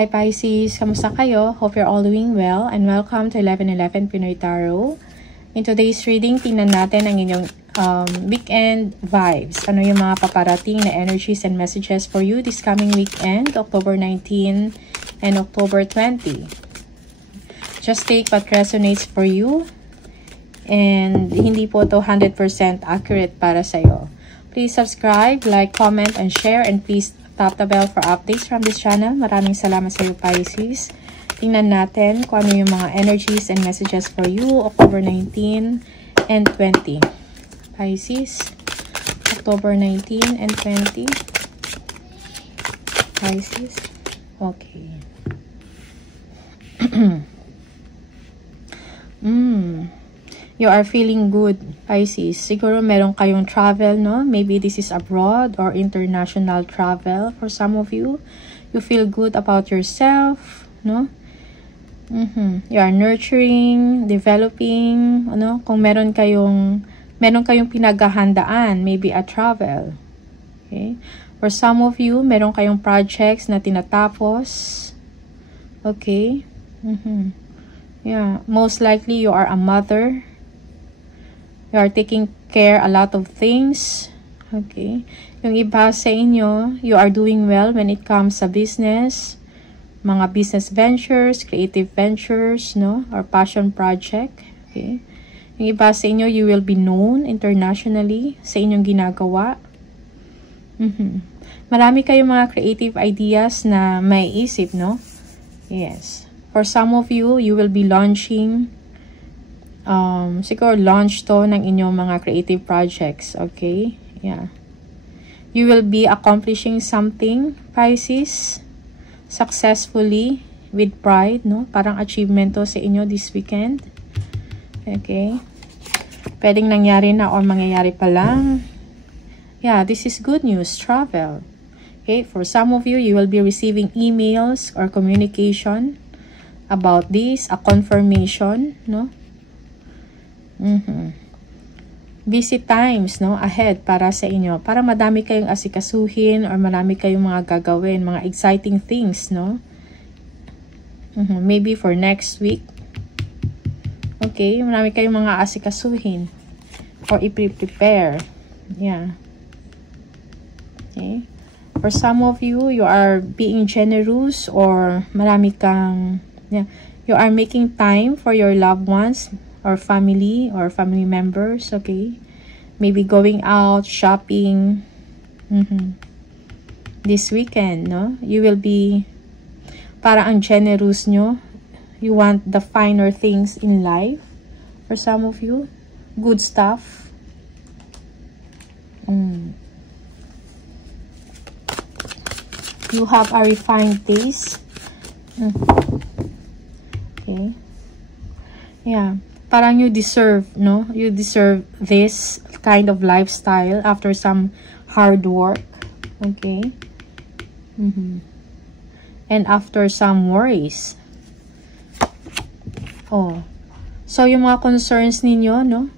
Hi Pisces, kamusta kayo? Hope you're all doing well and welcome to 1111 Pinoy Tarot. In today's reading, tingnan natin ang inyong weekend vibes. Ano yung mga paparating na energies and messages for you this coming weekend, October 19 and October 20. Just take what resonates for you and hindi po to 100% accurate para sa'yo. Please subscribe, like, comment, and share, and please tap the bell for updates from this channel. Maraming salamat sa iyo, Pisces. Tingnan natin kung ano yung mga energies and messages for you, October 19 and 20. Pisces, October 19 and 20. Pisces, okay. You are feeling good, Pisces. Siguro meron kayong travel, no? Maybe this is abroad or international travel for some of you. You feel good about yourself, no? You are nurturing, developing, ano? Kung meron kayong pinaghahandaan, maybe a travel. Okay? For some of you, meron kayong projects na tinatapos. Okay? Yeah, most likely you are a mother. You are taking care a lot of things. Okay. Yung iba sa inyo, you are doing well when it comes sa business, mga business ventures, creative ventures, no? Or passion project. Okay. Yung iba sa inyo, you will be known internationally sa inyong ginagawa. Marami kayong mga creative ideas na may isip, no? Yes. For some of you, you will be launching siguro launch to ng inyong mga creative projects, okay? Yeah. You will be accomplishing something, Pisces, successfully, with pride, no? Parang achievement to sa inyo this weekend. Okay? Pwedeng nangyari na or mangyayari pa lang. Yeah, this is good news, travel. Okay? For some of you, you will be receiving emails or communication about this, a confirmation, no? Busy times, no, ahead para sa inyo. Para madami kayong asikasuhin or marami kayong mga gagawin, mga exciting things, no? Maybe for next week. Okay, marami kayong mga asikasuhin or i-prepare. Yeah. Okay. For some of you, you are being generous or marami kang, yeah, you are making time for your loved ones or family members, okay? Maybe going out, shopping. This weekend, no? You will be, para ang generous nyo. You want the finer things in life. For some of you, good stuff. You have a refined taste. Okay. Yeah. Parang you deserve, no? You deserve this kind of lifestyle after some hard work. Okay? And after some worries. Oh. So, yung mga concerns ninyo, no?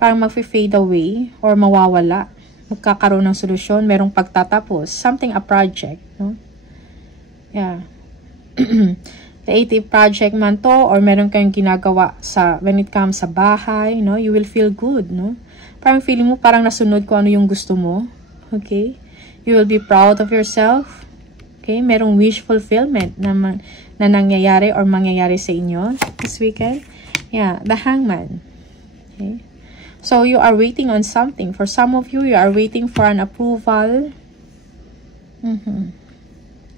Parang mag-fade away or mawawala. Magkakaroon ng solusyon. Merong pagtatapos. Something, a project, no? Yeah. Creative project man to or meron kayong ginagawa sa when it comes sa bahay, no? You will feel good, no? Parang feeling mo parang nasunod ko ano yung gusto mo. Okay? You will be proud of yourself. Okay? Merong wish fulfillment na nangyayari or mangyayari sa inyo this weekend. Yeah, the Hangman. Okay? So you are waiting on something. For some of you, you are waiting for an approval.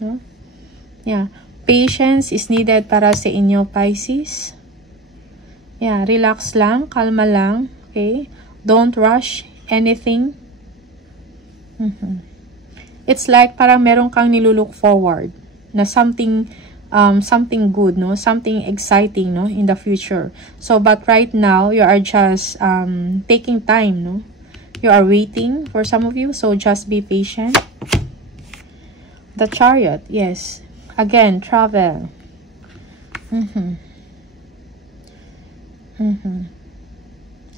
No? Yeah. Patience is needed para sa inyo, Pisces. Yeah, relax lang, kalma lang, okay? Don't rush anything. It's like parang meron kang nilulook forward na something good, no? Something exciting, no? In the future. So, but right now, you are just taking time, no? You are waiting for some of you, so just be patient. The Chariot, yes. Again, travel.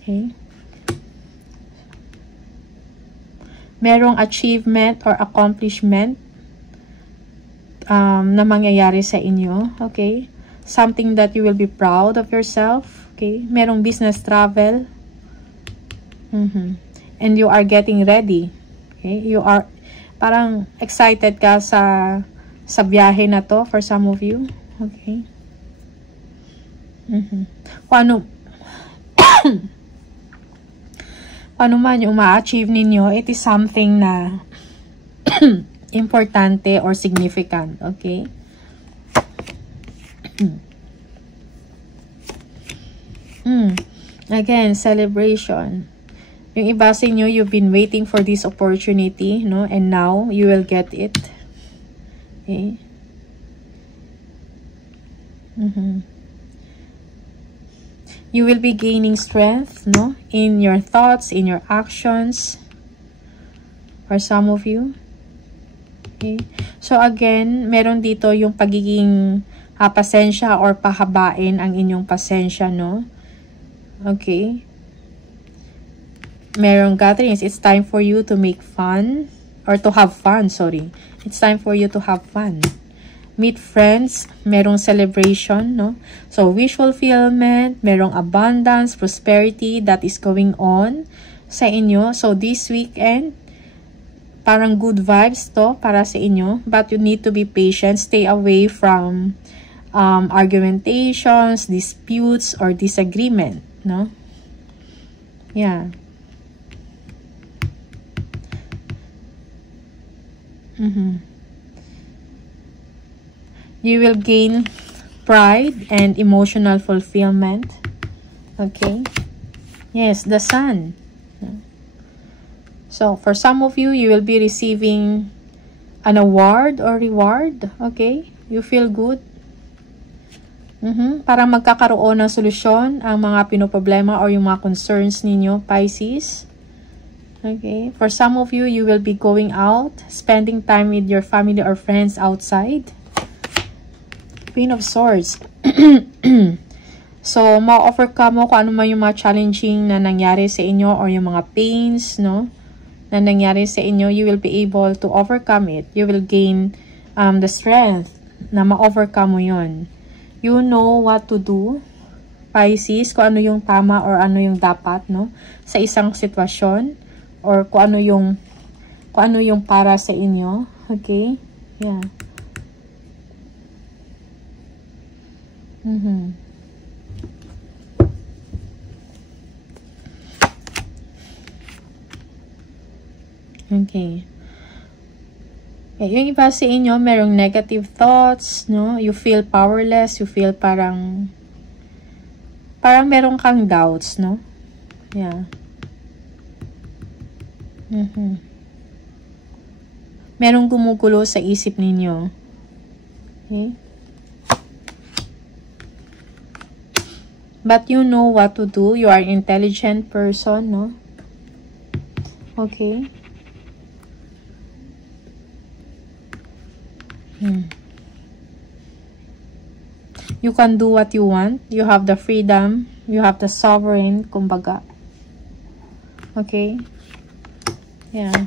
Okay. Merong achievement or accomplishment na mangyayari sa inyo. Okay? Something that you will be proud of yourself. Okay? Merong business travel. And you are getting ready. Okay? You are parang excited ka sa biyahe na to for some of you. Okay? Kung ano man yung ma-achieve ninyo, it is something na importante or significant. Okay? Again, celebration. Yung iba sa inyo, you've been waiting for this opportunity, no? And now, you will get it. Okay? You will be gaining strength, no? In your thoughts, in your actions. For some of you. Okay? So, again, meron dito yung pagiging pasensya or pahabain ang inyong pasensya, no? Okay? Merong gatherings. It's time for you to make fun. Or to have fun, sorry. It's time for you to have fun. Meet friends. Merong celebration, no? So, wish fulfillment. Merong abundance, prosperity that is going on sa inyo. So, this weekend, parang good vibes to para sa inyo. But you need to be patient. Stay away from argumentations, disputes, or disagreement, no? Yeah. You will gain pride and emotional fulfillment. Okay? Yes, the sun. So, for some of you, you will be receiving an award or reward. Okay? You feel good. Para magkakaroon ng solusyon ang mga pinoproblema or yung mga concerns ninyo, Pisces. Okay? For some of you, you will be going out, spending time with your family or friends outside. Queen of Swords. So, ma-overcome mo kung ano man yung mga challenging na nangyari sa inyo or yung mga pains, no? Na nangyari sa inyo, you will be able to overcome it. You will gain the strength na ma-overcome mo yun. You know what to do, Pisces, kung ano yung tama or ano yung dapat, no? Sa isang sitwasyon or kung ano yung para sa inyo. Okay? Yeah. Okay. Yung iba sa inyo, merong negative thoughts, no? You feel powerless, you feel parang meron kang doubts, no? Yeah. Merong gumugulo sa isip ninyo. Okay? But you know what to do. You are an intelligent person, no? Okay? You can do what you want. You have the freedom. You have the sovereign, kumbaga. Okay? Yeah.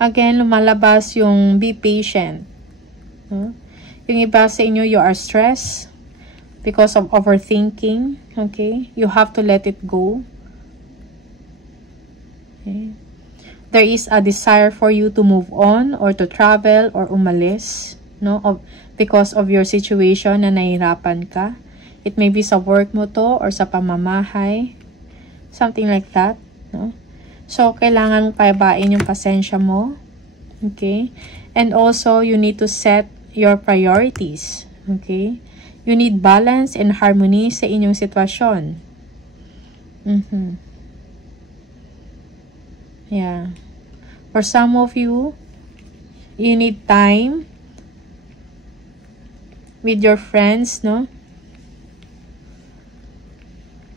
Again, lumalabas yung be patient. Yung iba sa inyo, you are stressed because of overthinking. Okay? You have to let it go. Okay? There is a desire for you to move on or to travel or umalis, no? Because of your situation na nahihirapan ka. It may be sa work mo to or sa pamamahay. Something like that, no? So, kailangan mong pabain yung pasensya mo. Okay? And also, you need to set your priorities. Okay? You need balance and harmony sa inyong sitwasyon. Yeah. For some of you, you need time with your friends, no?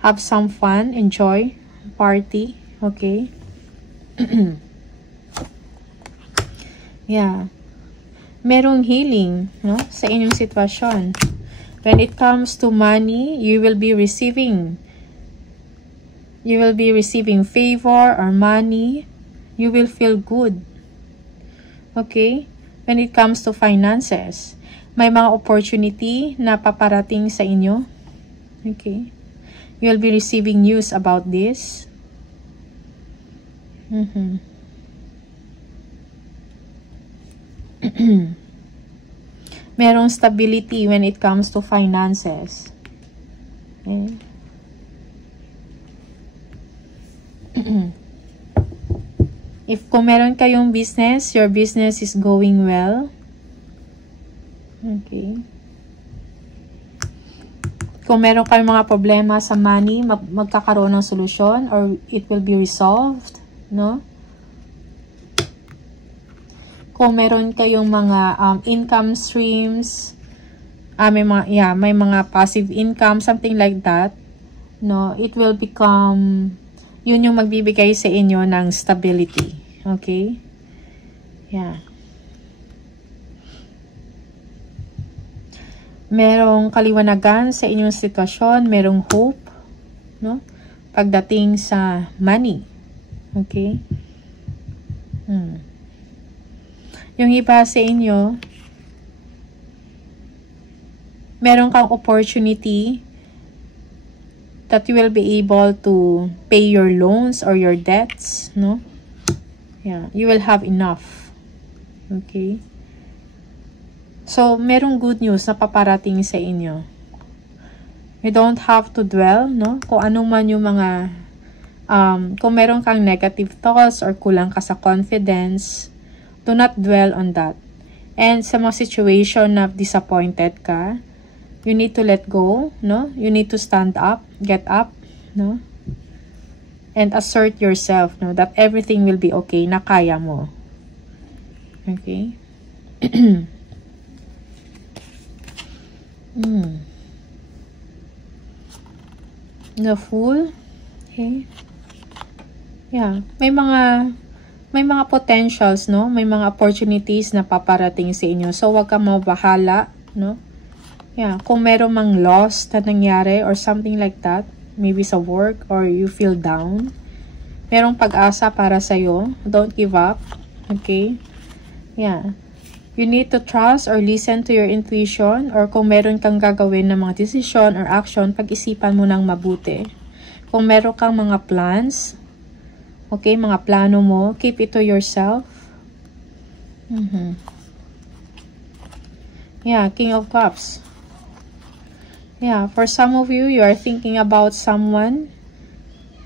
Have some fun, enjoy, party, okay? Yeah. Merong healing, no? Sa inyong sitwasyon. When it comes to money, you will be receiving favor or money. You will feel good. Okay? When it comes to finances, may mga opportunity na paparating sa inyo. Okay? You'll be receiving news about this. Merong stability when it comes to finances. Okay? If kung meron kayong business, your business is going well. Okay. Kung meron kayong mga problema sa money, magkakaroon ng solusyon or it will be resolved, no? Kung meron kayong mga income streams, may mga passive income, something like that, no? It will become, yun yung magbibigay sa inyo ng stability. Okay? Yeah. Merong kaliwanagan sa inyong sitwasyon, merong hope, no? Pagdating sa money. Okay? Yung iba sa inyo, meron kang opportunity that you will be able to pay your loans or your debts, no? Yeah, you will have enough. Okay? So, merong good news na paparating sa inyo. You don't have to dwell, no? Kung ano man yung mga, kung meron kang negative thoughts or kulang ka sa confidence, do not dwell on that. And sa mga situation na disappointed ka, you need to let go, no? You need to stand up, get up, no? And assert yourself, no? That everything will be okay, na kaya mo. Okay? The Fool. Okay. Yeah. May mga potentials, no? May mga opportunities na paparating sa inyo. So, wag kang mabahala, no? Yeah. Kung meron mang loss na nangyari or something like that, maybe sa work or you feel down, merong pag-asa para sa'yo. Don't give up. Okay? Yeah. You need to trust or listen to your intuition, or kung meron kang gagawin na mga decision or action, pag-isipan mo ng mabuti. Kung meron kang mga plans, okay, mga plano mo, keep it to yourself. Yeah, King of Cups. Yeah, for some of you, you are thinking about someone.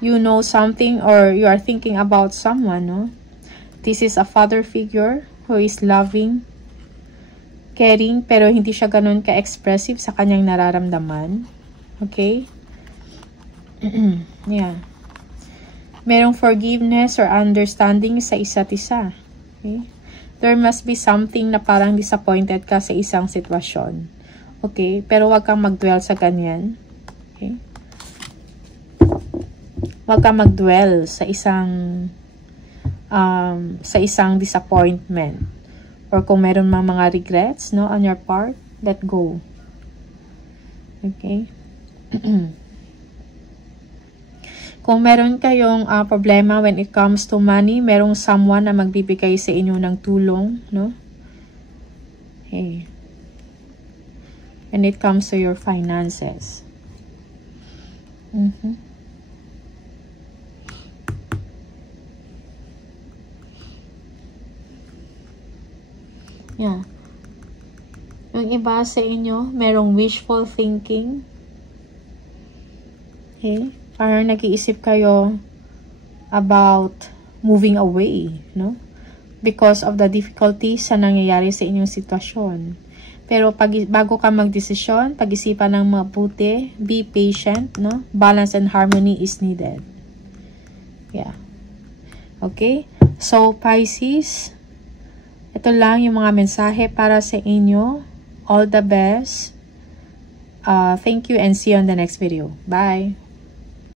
You know something or you are thinking about someone, no? This is a father figure who is loving, caring, pero hindi siya ganun ka-expressive sa kanyang nararamdaman. Okay? Yeah. Merong forgiveness or understanding sa isa't isa. Okay? There must be something na parang disappointed ka sa isang sitwasyon. Okay? Pero wag kang mag-dwell sa ganyan. Okay? Wag kang mag-dwell sa isang disappointment. Or kung meron mga regrets, no, on your part, let go. Okay? Kung meron kayong problema when it comes to money, merong someone na magbibigay sa inyo ng tulong, no? Okay. When it comes to your finances. Yeah. Yung iba sa inyo, merong wishful thinking. Okay? Parang nag-iisip kayo about moving away, no? Because of the difficulties na nangyayari sa inyong sitwasyon. Pero bago ka magdesisyon, pag-isipan ng mabuti, be patient, no? Balance and harmony is needed. Yeah. Okay? So, Pisces, ito lang yung mga mensahe para sa inyo. All the best. Thank you and see you on the next video. Bye!